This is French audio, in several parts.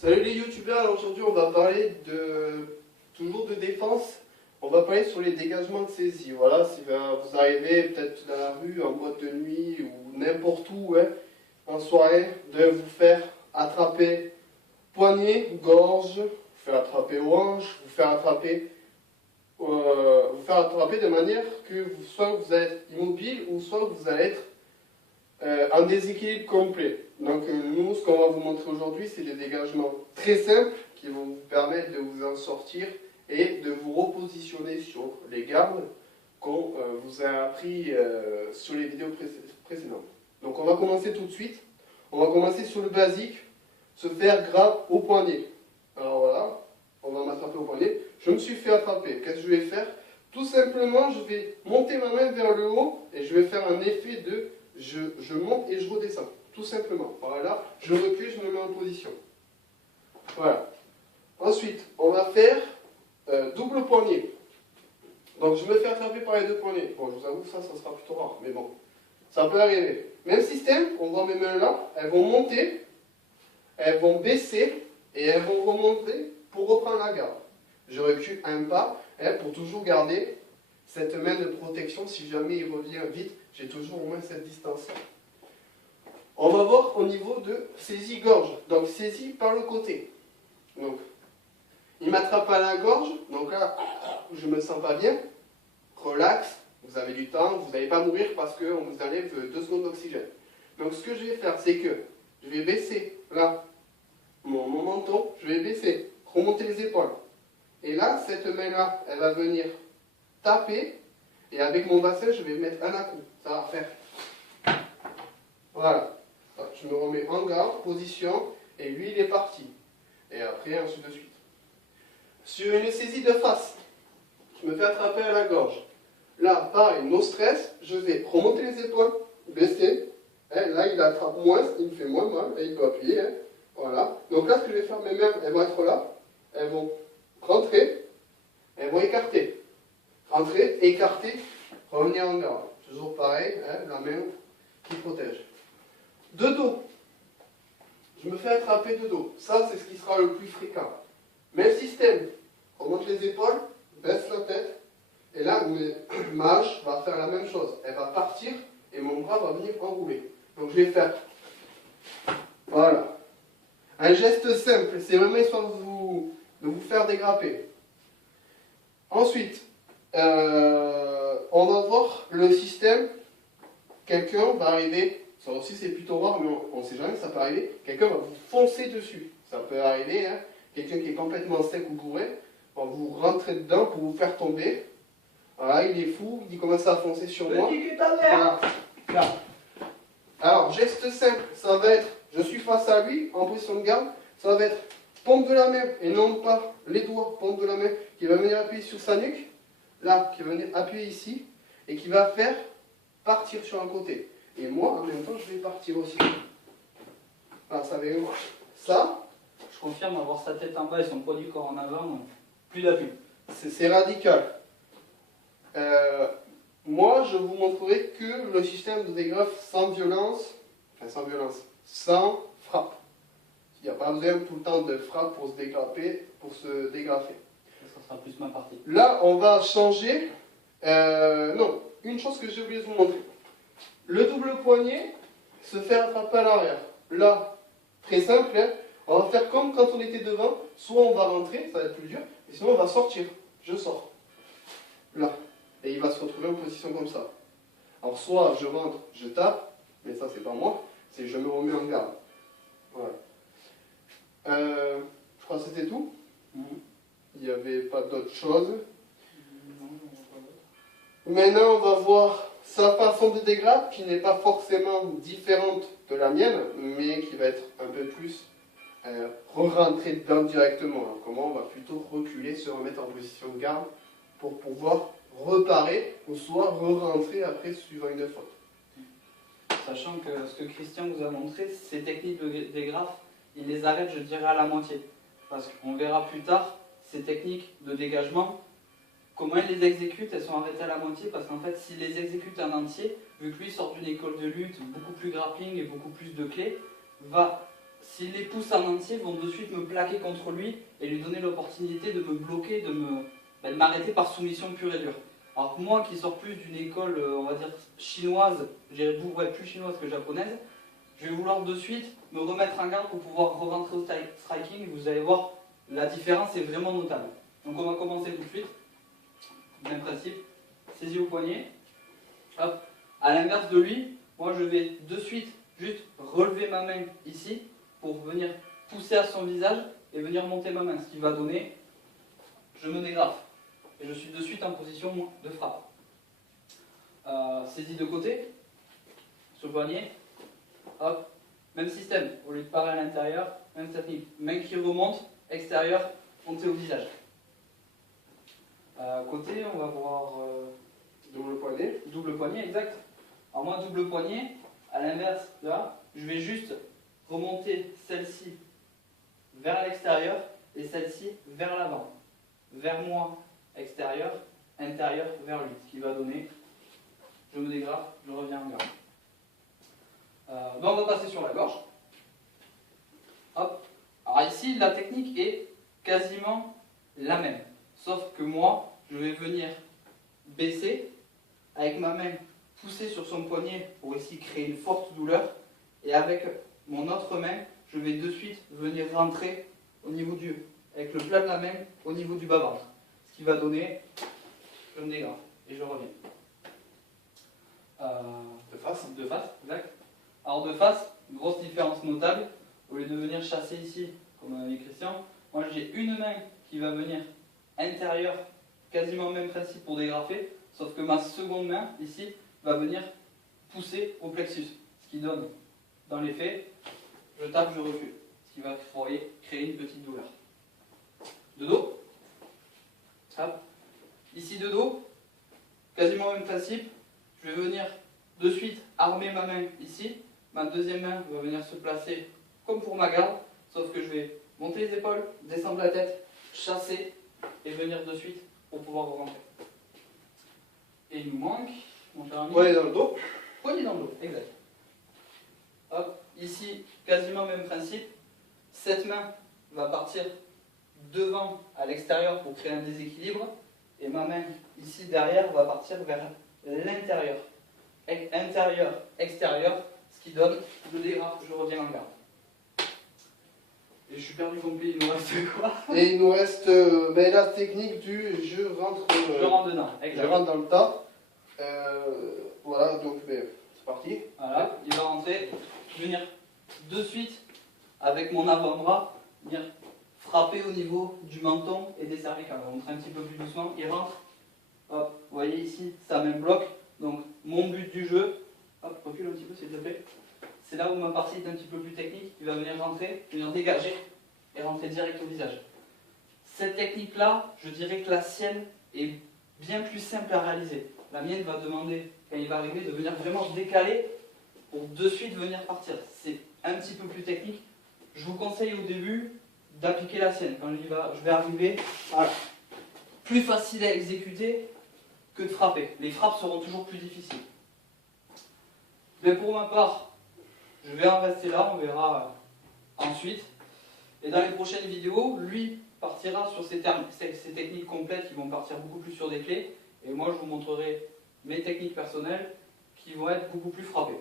Salut les youtubeurs, alors aujourd'hui on va parler toujours de défense. On va parler sur les dégagements de saisie. Voilà, si vous arrivez peut-être dans la rue, en boîte de nuit ou n'importe où, en soirée, de vous faire attraper poignet, gorge, vous faire attraper hanche, vous faire attraper de manière que soit vous allez être immobile ou soit vous allez être en déséquilibre complet. Donc nous, ce qu'on va vous montrer aujourd'hui, c'est des dégagements très simples qui vont vous permettre de vous en sortir et de vous repositionner sur les gardes qu'on vous a appris sur les vidéos précédentes. Donc on va commencer tout de suite. On va commencer sur le basique, se faire grave au poignet. Alors voilà, on va m'attraper au poignet. Je me suis fait attraper. Qu'est-ce que je vais faire? Tout simplement, je vais monter ma main vers le haut et je vais faire un effet de je monte et je redescends. Tout simplement. Voilà, je recule, je me mets en position. Voilà. Ensuite, on va faire double poignet. Donc je me fais attraper par les deux poignets. Bon, je vous avoue, ça sera plutôt rare, mais bon, ça peut arriver. Même système, on voit mes mains là, elles vont monter, elles vont baisser et elles vont remonter pour reprendre la garde. Je recule un pas pour toujours garder cette main de protection. Si jamais il revient vite, j'ai toujours au moins cette distance-là. On va voir au niveau de saisie gorge. Donc saisie par le côté. Donc, il m'attrape à la gorge. Donc là, je me sens pas bien. Relax. Vous avez du temps. Vous n'allez pas mourir parce qu'on vous enlève 2 secondes d'oxygène. Donc ce que je vais faire, c'est que je vais baisser là mon menton. Je vais baisser, remonter les épaules. Et là, cette main-là, elle va venir taper. Et avec mon bassin, je vais mettre un à-coup. Ça va faire. Voilà. Je me remets en garde, position, et lui, il est parti. Et après, ainsi de suite. Sur une saisie de face, je me fais attraper à la gorge. Là, pareil, no stress, je vais remonter les épaules, baisser. Là, il attrape moins, il me fait moins mal, et il peut appuyer. Voilà. Donc là, ce que je vais faire, mes mains, elles vont être là. Elles vont rentrer, elles vont écarter. Rentrer, écarter, revenir en garde. Toujours pareil, la main qui protège. De dos. Je me fais attraper de dos. Ça, c'est ce qui sera le plus fréquent. Même système. On monte les épaules, baisse la tête. Et là, ma hache va faire la même chose. Elle va partir et mon bras va venir enrouler. Donc, je vais faire. Voilà. Un geste simple. C'est vraiment histoire de vous faire dégrapper. Ensuite, on va voir le système. Quelqu'un va arriver. Ça aussi c'est plutôt rare, mais on ne sait jamais que ça peut arriver. Quelqu'un va vous foncer dessus. Ça peut arriver, quelqu'un qui est complètement sec ou bourré, va vous rentrer dedans pour vous faire tomber. Voilà, il est fou, il commence à foncer sur moi. Voilà. Là. Alors, geste simple, ça va être, je suis face à lui, en position de garde, ça va être pompe de la main, et non pas les doigts, pompe de la main, qui va venir appuyer sur sa nuque, là, qui va venir appuyer ici, et qui va faire partir sur un côté. Et moi, en même temps, je vais partir aussi. Alors, ça va ça. Je confirme, avoir sa tête en bas et son poids du corps en avant, plus d'appui. C'est radical. Moi, je vous montrerai que le système de dégrafe sans violence, sans frappe. Il n'y a pas besoin tout le temps de frappe pour se dégrafer. Ça sera plus ma partie. Là, on va changer. Non, une chose que j'ai oublié de vous montrer. Le double poignet, se faire attraper à l'arrière. Là, très simple, on va faire comme quand on était devant. Soit on va rentrer, ça va être plus dur, et sinon on va sortir. Je sors. Là. Et il va se retrouver en position comme ça. Alors soit je rentre, je tape, mais ça c'est pas moi, c'est je me remets en garde. Voilà. Je crois que c'était tout. Il n'y avait pas d'autre chose. Maintenant on va voir sa façon de dégrappe qui n'est pas forcément différente de la mienne, mais qui va être un peu plus re-rentrer dedans directement. Alors, comment on va plutôt reculer, se remettre en position de garde pour pouvoir reparer ou soit re-rentrer après suivant une faute. Sachant que ce que Christian vous a montré, ces techniques de dégrafe, il les arrête, je dirais, à la moitié. Parce qu'on verra plus tard, ces techniques de dégagement, comment il les exécute, elles sont arrêtées à la moitié, parce qu'en fait, s'il les exécute en entier, vu que lui sort d'une école de lutte, beaucoup plus grappling et beaucoup plus de clés, va s'il les pousse en entier, vont de suite me plaquer contre lui et lui donner l'opportunité de me bloquer, de m'arrêter par soumission pure et dure. Alors que moi, qui sors plus d'une école, on va dire, chinoise, je dirais plus chinoise que japonaise, je vais vouloir de suite me remettre en garde pour pouvoir re-rentrer au striking. Vous allez voir, la différence est vraiment notable. Donc on va commencer tout de suite. Même principe, saisie au poignet. Hop. À l'inverse de lui, moi je vais de suite juste relever ma main ici pour venir pousser à son visage et venir monter ma main. Ce qui va donner, je me dégrafe. Et je suis de suite en position de frappe. Saisie de côté, sur le poignet. Hop, même système, au lieu de parer à l'intérieur, même technique. Main qui remonte, extérieur, montée au visage. Côté, on va voir Double poignet. double poignet, exact. Alors moi, double poignet, à l'inverse, là, je vais juste remonter celle-ci vers l'extérieur et celle-ci vers l'avant. Vers moi, extérieur, intérieur, vers lui. Ce qui va donner, je me dégrafe, je reviens en garde. On va passer sur la gorge. Hop. Alors ici, la technique est quasiment la même. Sauf que moi, je vais venir baisser avec ma main pousser sur son poignet pour ici créer une forte douleur. Et avec mon autre main, je vais de suite venir rentrer au niveau avec le plat de la main au niveau du bas-ventre. Ce qui va donner, je me dégrafe et je reviens. De face. De face, exact. Alors de face, grosse différence notable. Au lieu de venir chasser ici, comme a dit Christian, moi j'ai une main qui va venir intérieure, quasiment même principe pour dégrafer, sauf que ma seconde main, ici, va venir pousser au plexus. Ce qui donne, dans les faits, je tape, je recule. Ce qui va créer une petite douleur. De dos. Hop. Ici de dos, quasiment même principe. Je vais venir de suite armer ma main ici. Ma deuxième main va venir se placer comme pour ma garde, sauf que je vais monter les épaules, descendre la tête, chasser et venir de suite pour pouvoir rentrer. Et il nous manque, mon cher ami, Poignet dans le dos. poignée dans le dos, exact. Hop, ici, quasiment même principe. Cette main va partir devant à l'extérieur pour créer un déséquilibre. Et ma main ici derrière va partir vers l'intérieur. Intérieur, extérieur, ce qui donne, je dégrafe, je reviens en garde. Et je suis perdu complet, il nous reste quoi? Et il nous reste la technique du je rentre. Je rentre dedans, exact. Je rentre dans le tas. Voilà, donc c'est parti. Voilà, il va rentrer, venir de suite avec mon avant-bras, venir frapper au niveau du menton et des cervicales. On va montrer un petit peu plus doucement, il rentre. Hop, vous voyez ici, ça même bloque. Donc mon but du jeu, hop, recule un petit peu s'il te plaît. C'est là où ma partie est un petit peu plus technique. Il va venir rentrer, venir dégager et rentrer direct au visage. Cette technique-là, je dirais que la sienne est bien plus simple à réaliser. La mienne va demander, quand il va arriver, de venir vraiment décaler pour de suite venir partir. C'est un petit peu plus technique. Je vous conseille au début d'appliquer la sienne. Quand je vais arriver, voilà. Plus facile à exécuter que de frapper. Les frappes seront toujours plus difficiles. Mais pour ma part, je vais en rester là, on verra ensuite. Et dans les prochaines vidéos, lui partira sur ces techniques complètes qui vont partir beaucoup plus sur des clés. Et moi, je vous montrerai mes techniques personnelles qui vont être beaucoup plus frappées.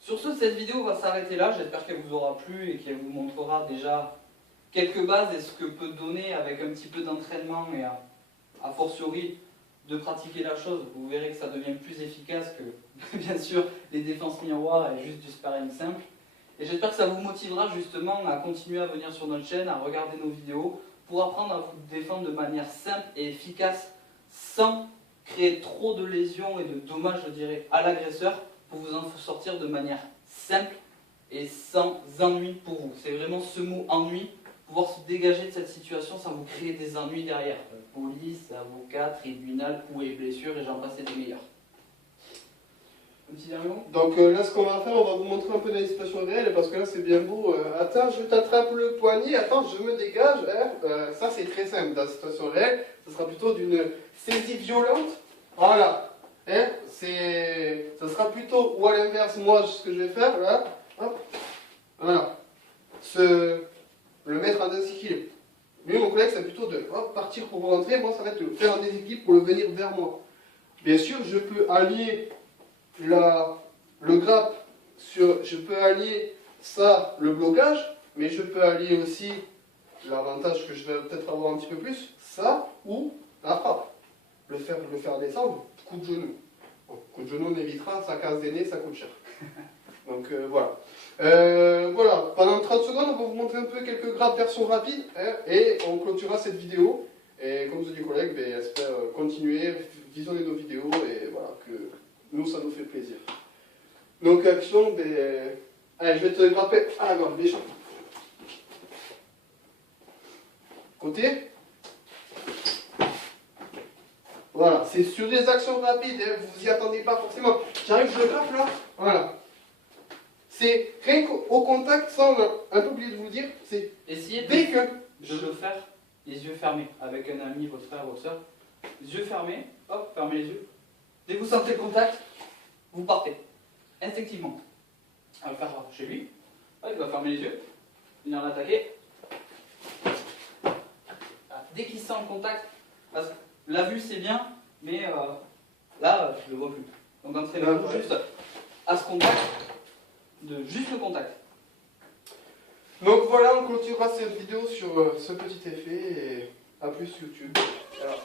Sur ce, cette vidéo va s'arrêter là. J'espère qu'elle vous aura plu et qu'elle vous montrera déjà quelques bases et ce que peut donner avec un petit peu d'entraînement et a fortiori de pratiquer la chose. Vous verrez que ça devient plus efficace que, bien sûr, les défenses miroirs et juste du sparring simple. Et j'espère que ça vous motivera justement à continuer à venir sur notre chaîne, à regarder nos vidéos, pour apprendre à vous défendre de manière simple et efficace, sans créer trop de lésions et de dommages, je dirais, à l'agresseur, pour vous en sortir de manière simple et sans ennui pour vous. C'est vraiment ce mot ennui, pouvoir se dégager de cette situation sans vous créer des ennuis derrière. Police, avocat, tribunal, coups et blessures, et j'en passe des meilleurs. Un petit dernier mot ? Donc là, ce qu'on va faire, on va vous montrer un peu des situations réelles, parce que là, c'est bien beau. Attends, je t'attrape le poignet, attends, je me dégage. Ça, c'est très simple. Dans la situation réelle, ce sera plutôt d'une saisie violente. Voilà. Ça sera plutôt, ou à l'inverse, moi, ce que je vais faire, là, hop, Voilà. Le mettre en déséquilibre. Lui, mon collègue, c'est plutôt de partir pour rentrer. Moi, ça va être de faire un déséquilibre pour le venir vers moi. Bien sûr, je peux allier le grappe je peux allier ça, le blocage, mais je peux allier aussi l'avantage que je vais peut-être avoir un petit peu plus, ça ou la frappe. Le faire descendre, coup de genou. Bon, coup de genou, on évitera, ça casse des nez, ça coûte cher. Donc voilà. Voilà, pendant 30 secondes, on va vous montrer un peu quelques grappes version rapide, hein, et on clôturera cette vidéo. Et comme je dis, collègues, ben, j'espère continuer, visionner nos vidéos, et voilà, que nous, ça nous fait plaisir. Donc, action, ben, allez, je vais te grapper à la gorge, déjà. Côté. Voilà, c'est sur des actions rapides, hein, vous n'y attendez pas forcément. J'arrive, je le grappe là, voilà. C'est rien qu'au contact, ça on a un peu oublié de vous le dire, c'est essayez dès que de le faire les yeux fermés, avec un ami, votre frère, votre soeur. Les yeux fermés, hop, fermez les yeux. Dès que vous sentez le contact, vous partez, instinctivement. On va le faire chez lui, hop, il va fermer les yeux, venir l'attaquer. Dès qu'il sent le contact, parce que la vue c'est bien, mais là, je ne le vois plus. Donc entraînez-vous juste à ce contact, juste le contact. Donc voilà, on clôturera cette vidéo sur ce petit effet et à plus YouTube. Alors,